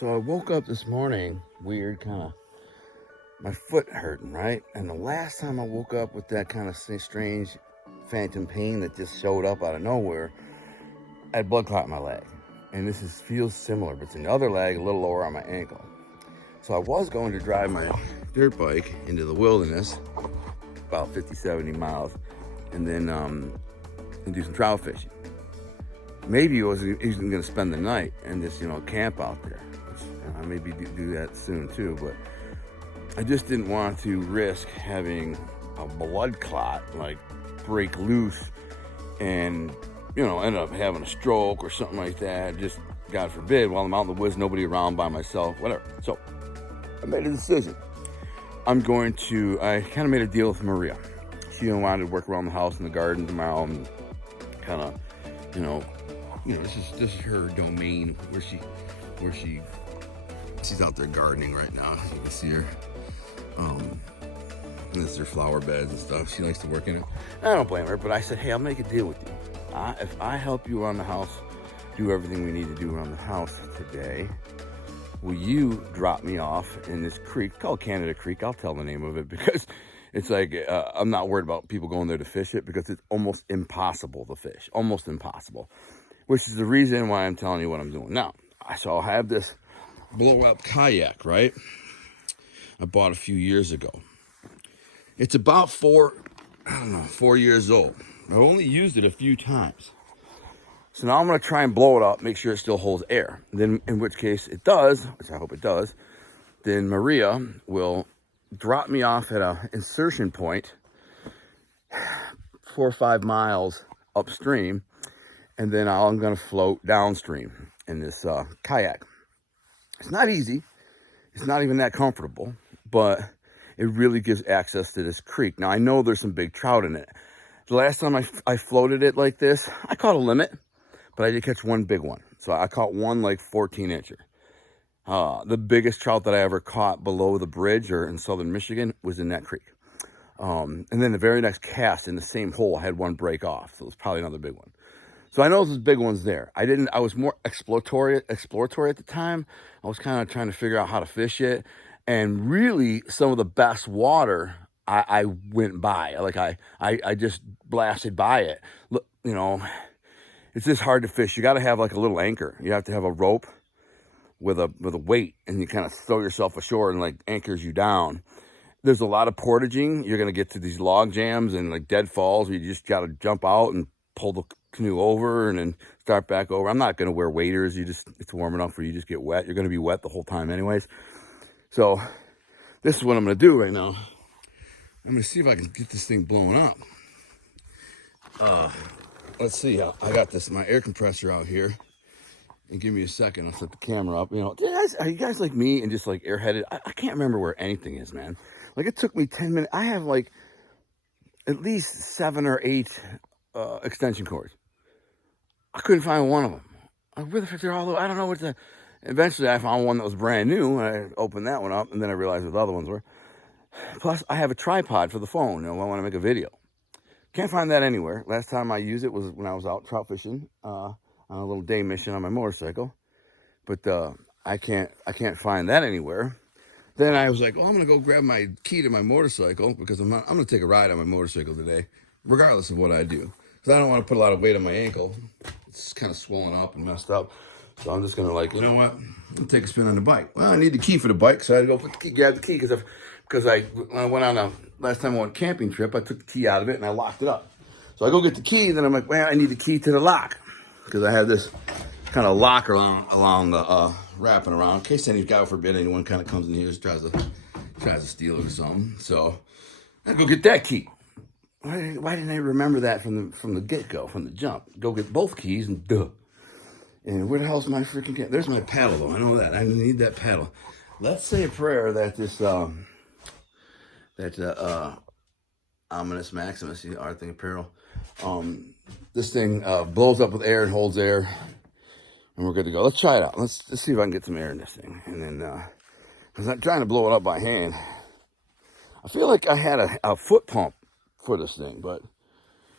So I woke up this morning, weird, kind of, my foot hurting, right? And the last time I woke up with that kind of strange phantom pain that just showed up out of nowhere, I had blood clot in my leg. And feels similar, but it's in the other leg, a little lower on my ankle. So I was going to drive my dirt bike into the wilderness, about 50, 70 miles, and then and do some trout fishing. Maybe I was even going to spend the night and just, camp out there. I maybe do that soon too, but I just didn't want to risk having a blood clot like break loose and end up having a stroke or something like that. Just God forbid, while I'm out in the woods, nobody around, by myself, whatever. So I made a decision. I kind of made a deal with Maria. She wanted to work around the house and the garden tomorrow, and kind of, this is her domain where she's out there gardening right now. You can see her. And this is her flower beds and stuff. She likes to work in it. I don't blame her, but I said, hey, I'll make a deal with you. If I help you around the house, do everything we need to do around the house today, will you drop me off in this creek called Canada Creek? I'll tell the name of it because it's like, I'm not worried about people going there to fish it because it's almost impossible to fish. Almost impossible. Which is the reason why I'm telling you what I'm doing. Now, so I have this blow-up kayak, right? I bought a few years ago. It's about 4 years old. I've only used it a few times. So now I'm going to try and blow it up, make sure it still holds air. Then, in which case it does, which I hope it does, then Maria will drop me off at a insertion point 4 or 5 miles upstream, and then I'm going to float downstream in this kayak. It's not easy. It's not even that comfortable, but it really gives access to this creek. Now, I know there's some big trout in it. The last time I floated it like this, I caught a limit, but I did catch one big one. So I caught one like 14-incher. The biggest trout that I ever caught below the bridge or in southern Michigan was in that creek. And then the very next cast in the same hole, I had one break off. So it was probably another big one. So I know there's big ones there. I was more exploratory at the time. I was kind of trying to figure out how to fish it. And really, some of the best water I went by. Like I just blasted by it. Look, it's just hard to fish. You got to have like a little anchor. You have to have a rope with a weight, and you kind of throw yourself ashore and like anchors you down. There's a lot of portaging. You're gonna get to these log jams and like deadfalls where you just got to jump out and pull the canoe over and then start back over. I'm not gonna wear waders. It's warm enough where you just get wet. You're gonna be wet the whole time anyways. So this is what I'm gonna do right now. I'm gonna see if I can get this thing blowing up. Let's see. I got my air compressor out here. And give me a second. I'll set the camera up. Are you guys like me and just like airheaded? I can't remember where anything is, man. Like it took me 10 minutes. I have like at least 7 or 8 extension cords. I couldn't find one of them. They're all. I don't know what the. Eventually, I found one that was brand new. And I opened that one up, and then I realized what the other ones were. Plus, I have a tripod for the phone. I want to make a video. Can't find that anywhere. Last time I used it was when I was out trout fishing. On a little day mission on my motorcycle, but I can't find that anywhere. Then I was like, I'm gonna go grab my key to my motorcycle because I'm gonna take a ride on my motorcycle today, regardless of what I do, because I don't want to put a lot of weight on my ankle. It's kind of swollen up and messed up, so I'm just gonna I'm gonna take a spin on the bike. Well, I need the key for the bike, so I had to go grab the key because when I went on last time I went camping trip, I took the key out of it and I locked it up. So I go get the key, and then I'm like, I need the key to the lock. Because I have this kind of lock along the wrapping around in case God forbid anyone kind of comes in here and tries to steal it or something. So I go get that key. Why didn't I remember that from the get-go, from the jump? Go get both keys and duh. And where the hell's my freaking key? There's my paddle though. I know that. I need that paddle. Let's say a prayer that this Ominous Maximus, the art thing apparel. This thing blows up with air and holds air, and we're good to go. Let's try it out. Let's see if I can get some air in this thing. And then, because I'm trying to blow it up by hand. I feel like I had a foot pump for this thing, but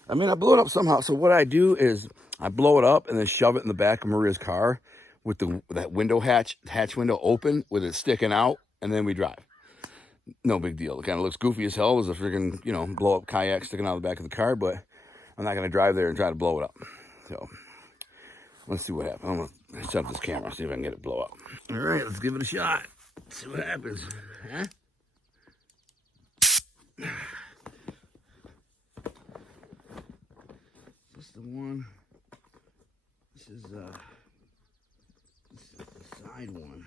I blew it up somehow. So what I do is I blow it up and then shove it in the back of Maria's car with that hatch window open with it sticking out, and then we drive. No big deal. It kind of looks goofy as hell. There's a freaking, blow up kayak sticking out of the back of the car, but I'm not going to drive there and try to blow it up. So let's see what happens. I'm going to set up this camera, see if I can get it blow up. All right, let's give it a shot. See what happens. Huh? Is this the one? This is the side one.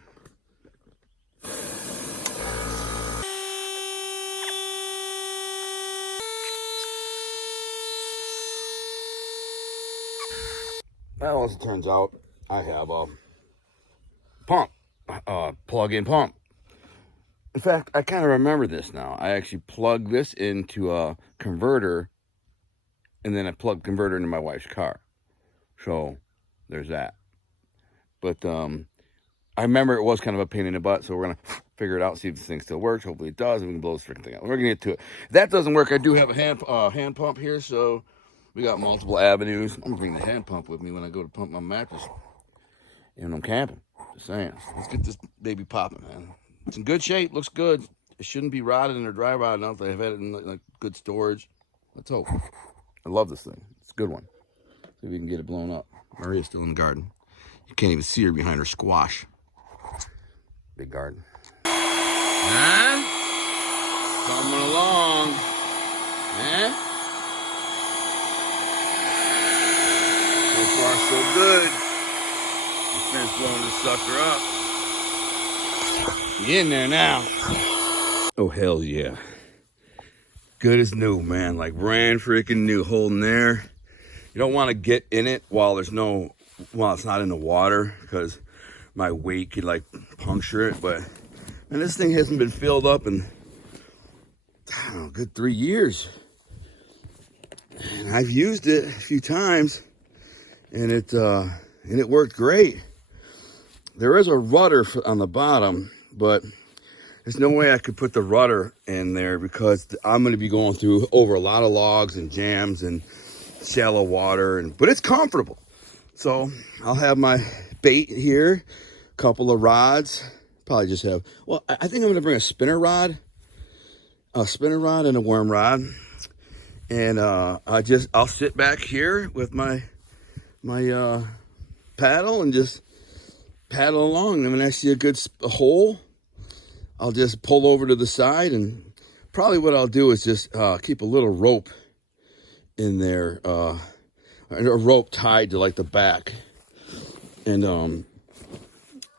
Well, as it turns out, I have a pump, plug-in pump. In fact, I kind of remember this now. I actually plugged this into a converter, and then I plugged converter into my wife's car. So there's that. But I remember it was kind of a pain in the butt, so we're going to figure it out, see if this thing still works. Hopefully it does, and we can blow this freaking thing out. We're going to get to it. If that doesn't work, I do have a hand pump here, so we got multiple avenues. I'm going to bring the hand pump with me when I go to pump my mattress. And I'm camping. Just saying. Let's get this baby popping, man. It's in good shape. Looks good. It shouldn't be rotted or dry rotted enough. They've had it in like good storage. Let's hope. I love this thing. It's a good one. See if we can get it blown up. Maria's still in the garden. You can't even see her behind her squash. Big garden. Huh? Coming along. Huh? So far, so good. I finished blowing this sucker up. You in there now. Oh, hell yeah. Good as new, man. Like brand freaking new. Holding there. You don't want to get in it while it's not in the water, because my weight could like puncture it. But man, this thing hasn't been filled up in, I don't know, good 3 years. And I've used it a few times, and it worked great. There is a rudder on the bottom, but there's no way I could put the rudder in there because I'm going to be going through over a lot of logs and jams and shallow water, but it's comfortable. So I'll have my bait here, a couple of rods. Probably just have, I think I'm going to bring a spinner rod and a worm rod. And I'll sit back here with my paddle and just paddle along. And when I see a hole, I'll just pull over to the side, and probably what I'll do is just keep a little rope in there, a rope tied to like the back, and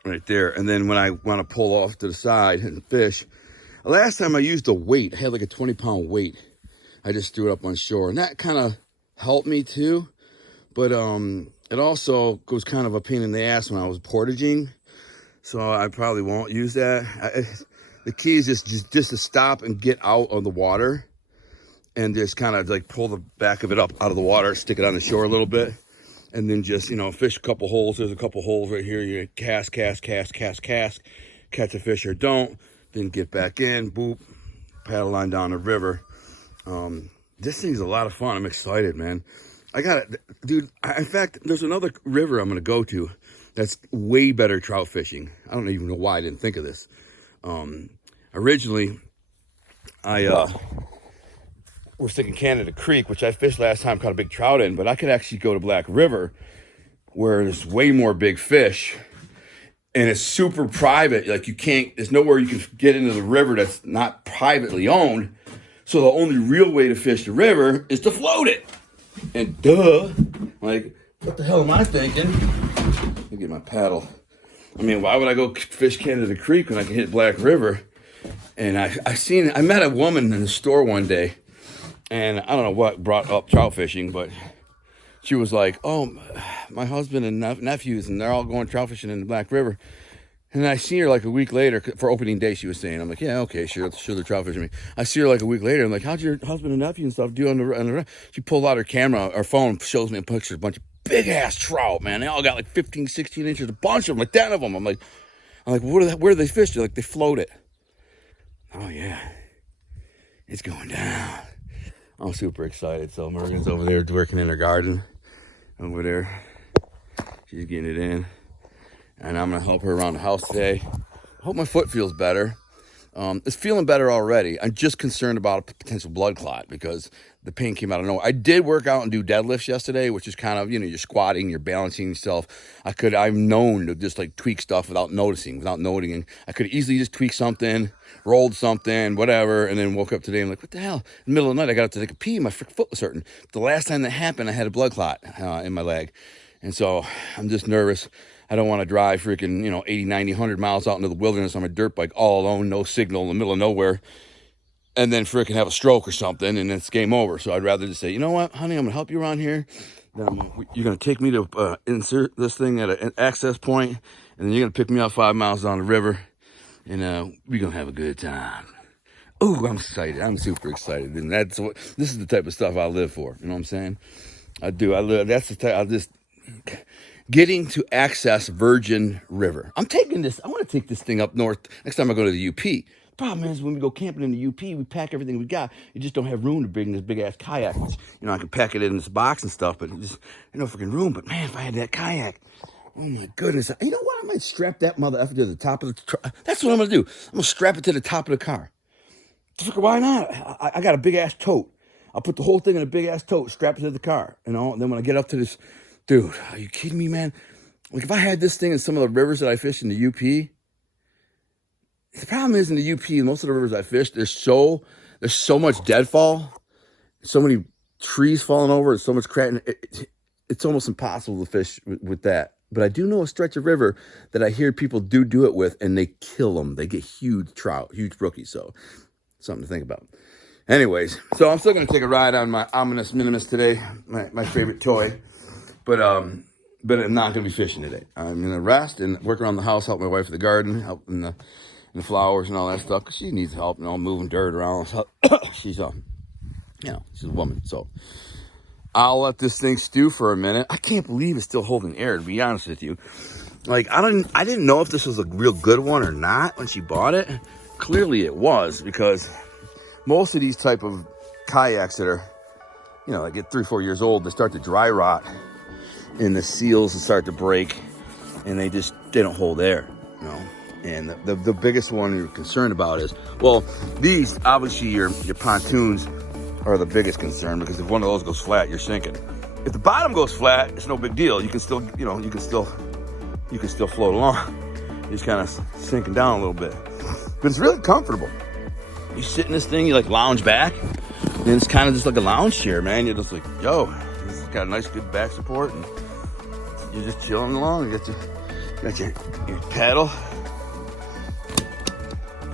right there. And then when I want to pull off to the side and fish, last time I used a weight, I had like a 20-pound weight. I just threw it up on shore, and that kind of helped me too. But it also was kind of a pain in the ass when I was portaging, so I probably won't use that. The key is just to stop and get out of the water, and just kind of like pull the back of it up out of the water, stick it on the shore a little bit, and then just, fish a couple holes. There's a couple holes right here. You cast, catch a fish or don't, then get back in, boop, paddle line down the river. This thing's a lot of fun. I'm excited, man. I got it, dude. In fact, there's another river I'm going to go to that's way better trout fishing. I don't even know why I didn't think of this. Originally, I was thinking Canada Creek, which I fished last time, caught a big trout in, but I could actually go to Black River, where there's way more big fish, and it's super private. Like there's nowhere you can get into the river that's not privately owned. So the only real way to fish the river is to float it. And like, what the hell am I thinking? Let me get my paddle. I mean, why would I go fish Canada Creek when I can hit Black River? And I met a woman in the store one day, and I don't know what brought up trout fishing, but she was like, "Oh, my husband and nephews, and they're all going trout fishing in the Black River." And I see her like a week later for opening day. She was saying, "I'm like, yeah, okay, sure, they're trout fishing me." I see her like a week later. I'm like, "How'd your husband and nephew and stuff do on the?" She pulled out her camera, her phone, shows me a picture of a bunch of big ass trout, man. They all got like 15, 16 inches, a bunch of them, like 10 of them. I'm like, where do they fish? They're like, they float it. Oh yeah, it's going down. I'm super excited. So Morgan's over there working in her garden over there. She's getting it in. and I'm gonna help her around the house today. Hope my foot feels better. It's feeling better already. I'm just concerned about a potential blood clot because the pain came out of nowhere. I did work out and do deadlifts yesterday, which is kind of, you're squatting, you're balancing yourself. I'm known to just like tweak stuff without noticing, without noting. I could easily just tweak something, rolled something, whatever, and then woke up today and like, what the hell? In the middle of the night, I got up to take a pee, my foot was hurting. The last time that happened, I had a blood clot in my leg. And so I'm just nervous. I don't want to drive freaking, 80, 90, 100 miles out into the wilderness on my dirt bike all alone, no signal in the middle of nowhere, and then freaking have a stroke or something, and it's game over. So I'd rather just say, you know what, honey, I'm going to help you around here. You're going to take me to insert this thing at an access point, and then you're going to pick me up 5 miles down the river, and we're going to have a good time. Ooh, I'm excited. I'm super excited. And this is the type of stuff I live for. You know what I'm saying? I do. That's the type, getting to access Virgin River. I want to take this thing up north next time I go to the UP. Problem is, when we go camping in the UP, we pack everything we got. You just don't have room to bring this big ass kayak. I can pack it in this box and stuff, but there's no freaking room. But man, if I had that kayak, oh my goodness. You know what? I might strap that mother effer to the top of the truck. That's what I'm going to do. I'm going to strap it to the top of the car. Why not? I got a big ass tote. I'll put the whole thing in a big ass tote, strap it to the car, and then when I get up to this, dude, are you kidding me, man? Like if I had this thing in some of the rivers that I fish in the UP, the problem is in the UP, most of the rivers I fish, there's so much deadfall, so many trees falling over, and so much crap. It's almost impossible to fish with that. But I do know a stretch of river that I hear people do it with, and they kill them. They get huge trout, huge brookies. So something to think about. Anyways, so I'm still going to take a ride on my Ominous Minimus today, my favorite toy. But I'm not going to be fishing today. I'm going to rest and work around the house, help my wife with the garden, help in the flowers and all that stuff, because she needs help, moving dirt around. So she's a woman. So I'll let this thing stew for a minute. I can't believe it's still holding air, to be honest with you. Like, I didn't know if this was a real good one or not when she bought it. Clearly it was, because most of these type of kayaks that are, like get 3-4 years old, they start to dry rot and the seals start to break and they don't hold air, And the biggest one you're concerned about is, well, these, obviously your pontoons are the biggest concern, because if one of those goes flat, you're sinking. If the bottom goes flat, it's no big deal. You can still, you can still float along. You're just kind of sinking down a little bit. But it's really comfortable. You sit in this thing, you like lounge back, and it's kind of just like a lounge chair, man. You're just like, yo, it's got a nice good back support, and you're just chilling along. You got your paddle.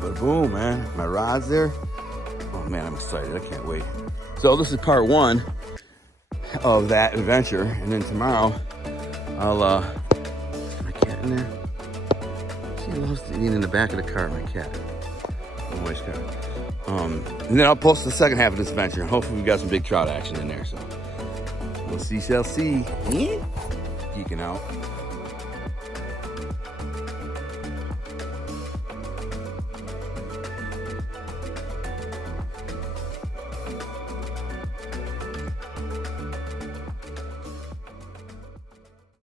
But boom, man, my rod's there. Oh man, I'm excited. I can't wait. So this is part 1 of that adventure, and then tomorrow I'll is my cat in there? She loves eating in the back of the car, my cat. My wife's car. And then I'll post the second half of this adventure. Hopefully we got some big trout action in there. So we'll see, shall see. Geeking out.